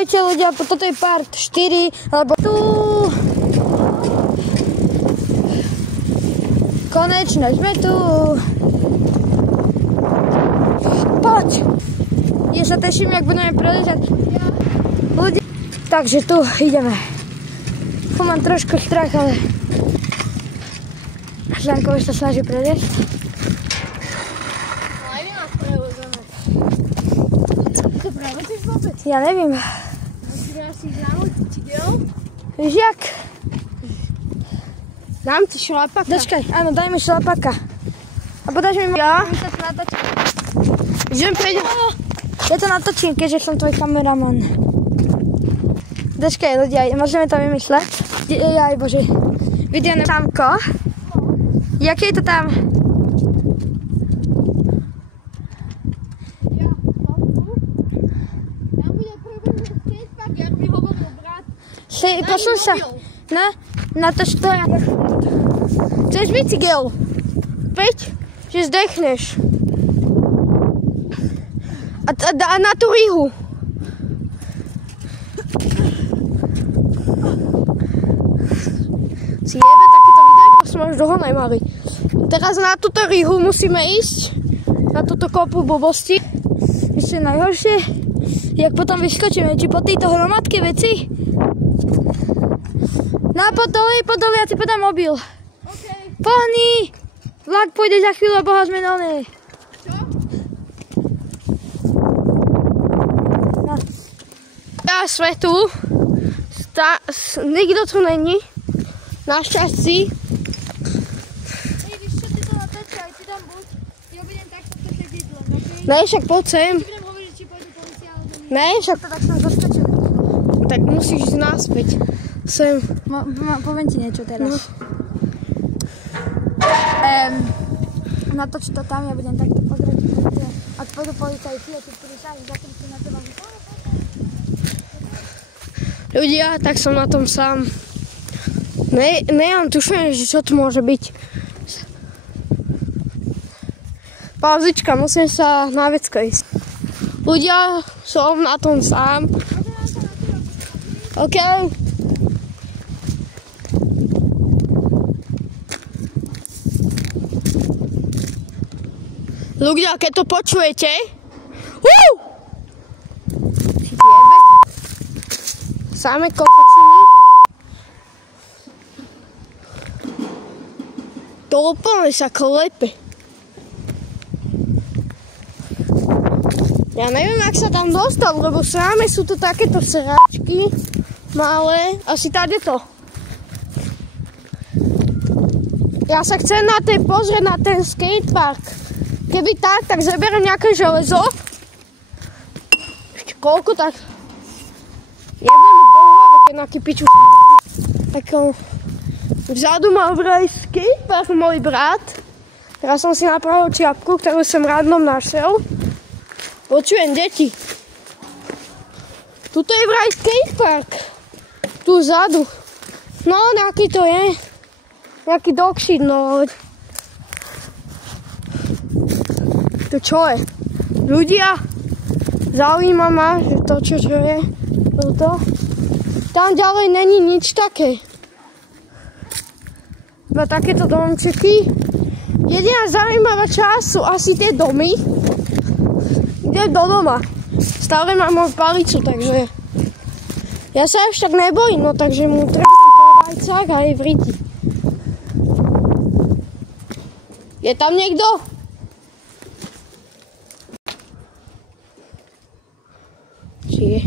Ahojte ľudia, toto je part 4, lebo tu... Konečne sme tu. Poď! Ja sa teším, jak budeme preležať. Ľudia. Takže tu ideme. Tu mám trošku strach, ale... Žanko už sa snaží preliesť. Ja neviem. Víš jak? Dám ti šlapaka. Dočkaj, áno, daj mi šlapaka. A podáš mi... Ja? Idem prejdem. Ja to natočím, keďže som tvoj kameraman. Dočkaj ľudia, môžeme to vymysleť? Jaj bože. Video na tamko. Jaké je to tam? Posun sa. Na to, čo ja... Chceš bicykel? Peď, že zdechneš. A na tú rihu. Si jebe takéto videjko, som až dohonaj mali. Teraz na túto rihu musíme ísť. Na túto kopu blbosti. Ešte najhoršie, jak potom vyskočíme, či po tejto hromadke veci. No podole, ja ti podám mobil. Okay. Pohni! Vlak pôjde za chvíľu a boha sme na nej. Čo? No. Ja svetu. Nikto tu není. Našťastí. Vidíš, čo ty to natáčaj, ty tam buď. Ja budem takto sedieť len, okej? Ne, však poď sem. Ti budem hovoriť, či pôjde polícia, alebo nie. Ne, však to tak som zaskočil. Tak musíš ísť naspäť. Sem. Poviem ti niečo teraz. No. Natoč to tam, ja budem takto pozrieť. Ak pôjdu policajti, a ty príšaš, zakrytí na teba. Ľudia, tak som na tom sám. Nemám tušenie, že čo tu môže byť. Pauzička, musím sa na vecko ísť. Ľudia, som na tom sám. OK. Ľudia, keď to počujete... Sáme kokociny. To úplne sa klepe. Ja neviem, ak sa tam dostal, lebo sáme sú tu takéto sráčky malé. Asi tady to. Ja sa chcem na tej pozrieť na ten skatepark. Keby tak zaberiem nejaké železo. Ešte koľko tak? Jednému po hlave, keď nejaký piču takom... Vzadu mal vraj skatepark môj brat. Teraz som si napravil čiapku, ktorú som rádnom našiel. Počujem deti. Tuto je vraj skatepark. Tu vzadu. No, nejaký to je. Nejaký dogshit, no. To čo je? Ľudia, zaujíma ma, že to čo je. Toto. Tam ďalej není nič také. Iba takéto domčeky. Jediná zaujímavá časť sú asi tie domy. Idem do doma. Stále mám moju palicu, takže... Ja sa až tak nebojím, no takže mu treba po vajcách a aj v riti. Je tam niekto? Či je?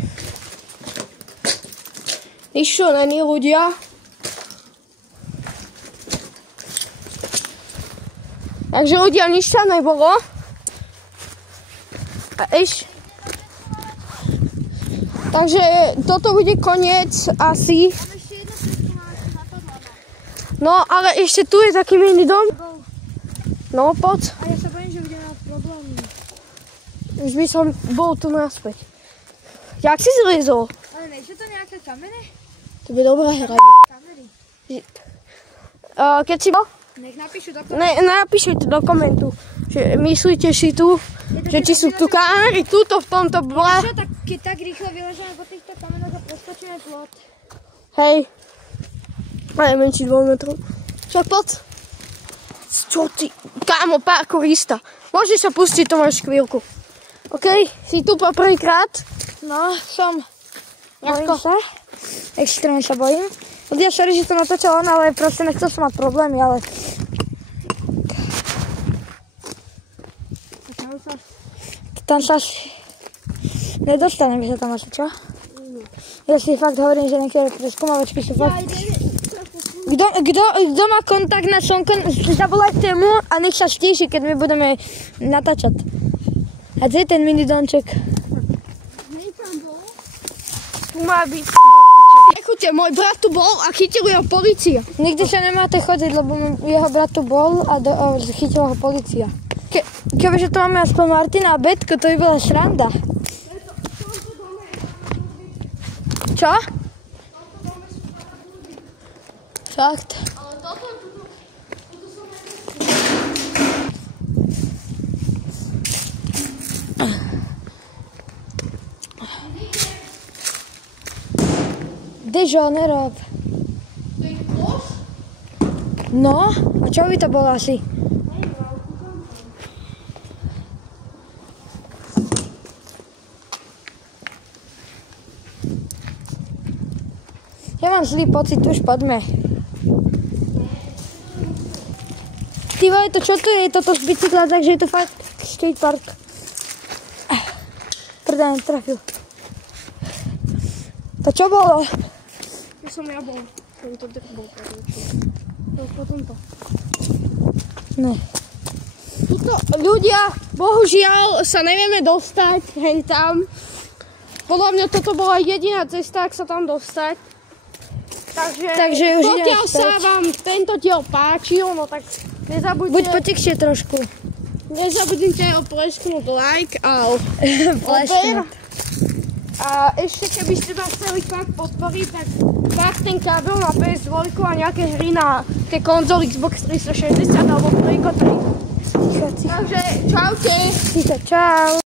Nič čo není, ľudia. Takže ľudia, nič tam nebolo. A iš. Takže toto bude koniec asi. No, ale ešte tu je taký mini dom. No, poď. A ja sa bojím, že budeme mať problémy. Už by som bol tu naspäť. Jak si zliezol? Ale nejsou to nejaké kamene? To by dobré hrať. Kamery. Keď si bol? Nech napíšu do Napíšete do komentu, že myslíte si tu, že či sú tu kamery, tuto v tomto ble. Čo, tak keď tak rýchlo vyležíme po týchto kameroch a preskočíme plot. Hej. A je menší 2 metrov. Však poď. Čo ty? Kámo, parkourista. Môžeš sa pustiť, to máš chvíľku. OK? Si tu po prvýkrát? No, som. Bojím sa? Extrémne sa bojím. Ja sorry, že to natáčal on, ale proste nechcel som mať problémy, ale... Tam sa nedostaneme sa tam asi, čo? Ja si fakt hovorím, že niektoré preskúmavačky sú fakt... Kto má kontakt na Slnko, zavolajte mu a nech sa stíši, keď my budeme natáčať. A kde je ten mini domček? Tu má byť. Nechute, môj brat tu bol a chytil ho polícia. Nikde sa nemáte chodiť, lebo jeho brat tu bol a chytila ho polícia. Kebyže tu máme aspoň Martina a Betko, to by bola sranda. Čo? Fakt. Kdežo, nerob. No, a čo by to bolo asi? Ja mám zlý pocit, už poďme. Ty vole, to čo to je toto z bicykla, takže je to fakt skatepark. Prdá, netrafil. To čo bolo? To som ja bol. Tento drk bol. Potom to. Ne. Tuto ľudia, bohužiaľ, sa nevieme dostať hen tam. Podľa mňa toto bola jediná cesta, ak sa tam dostať. Takže už pokiaľ ideme sa späť. vám tento diel páčil, no tak nezabudnite... Buď potichšie trošku. Nezabudnite plesknúť like a Plesknúť. A ešte keby ste ma chceli fakt podporiť, tak fakt ten kábel na PS2 a nejaké hry na tie konzoly Xbox 360 alebo Playko 3. Takže čaute. Čau.